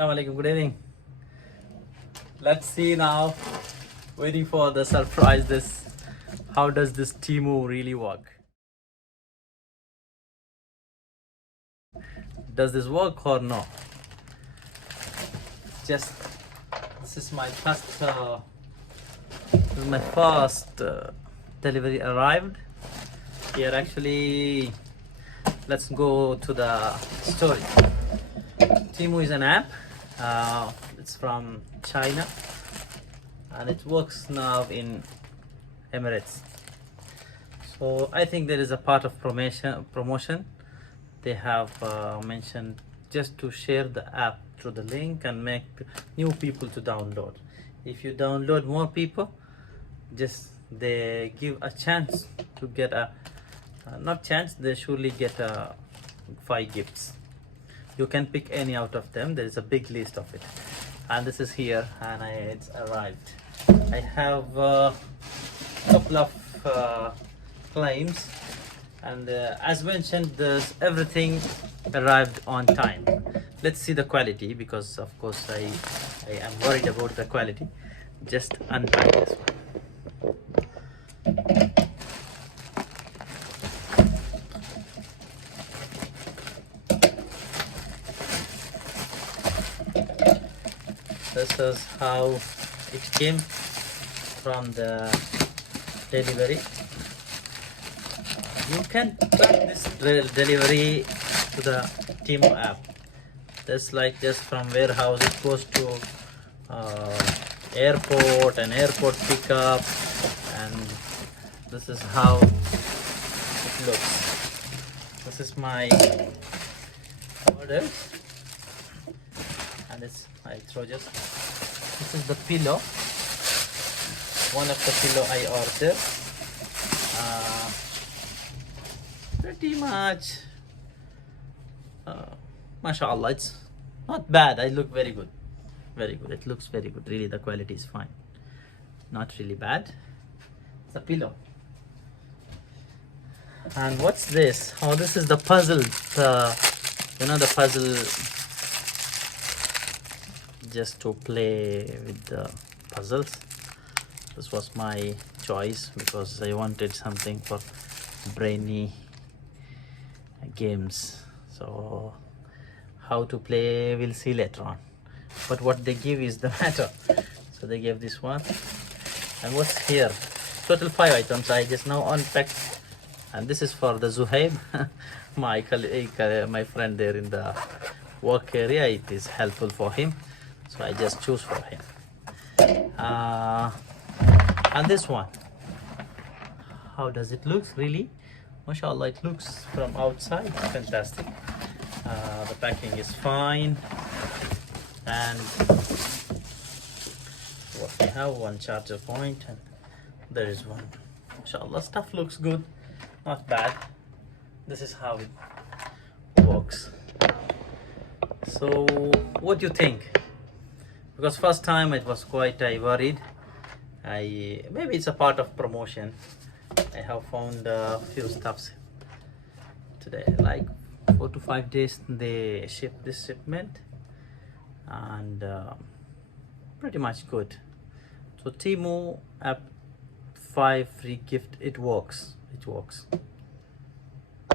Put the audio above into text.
Assalamu alaikum, good evening. Let's see now, waiting for the surprise. How does this Temu really work? Does this work or no? Just this is my first delivery arrived here. Actually, let's go to the story. Temu is an app. It's from China and it works now in Emirates. So I think there is a part of promotion. They have mentioned just to share the app through the link and make new people to download. If you download more people, just they give a chance to get a not chance, they surely get 5 gifts. You can pick any out of them. There is a big list of it, and this is here, and it's arrived. I have a couple of claims, and as mentioned, everything arrived on time. Let's see the quality, because of course I am worried about the quality. Just unpack this one. This is how it came from the delivery. You can track this delivery to the Temu app. Just like just from warehouse, it goes to airport and airport pickup, and this is how it looks. This is my orders, and I throw just this is the pillow, one of the pillow I ordered. Pretty much mashallah, it's not bad. I look very good, it looks very good. Really, the quality is fine, not really bad. It's a pillow. And what's this? Oh, this is the puzzle, the puzzle, just to play with the puzzles. This was my choice because I wanted something for brainy games. So how to play, we'll see later on, but what they give is the matter. So they gave this one, and what's here? Total 5 items. I just now unpacked, and this is for the Zuhaib, my colleague, my friend there in the work area. It is helpful for him, so I just choose for him. And this one, how does it look? Really, mashallah, it looks from outside fantastic. The packing is fine, and what we have, one charger point, and there is one. Mashallah, stuff looks good, not bad. This is how it works. So what do you think? Because first time it was quite worried. Maybe it's a part of promotion. I have found a few stuffs today, like 4 to 5 days they ship this shipment, and pretty much good. So Temu app 5 free gift, it works.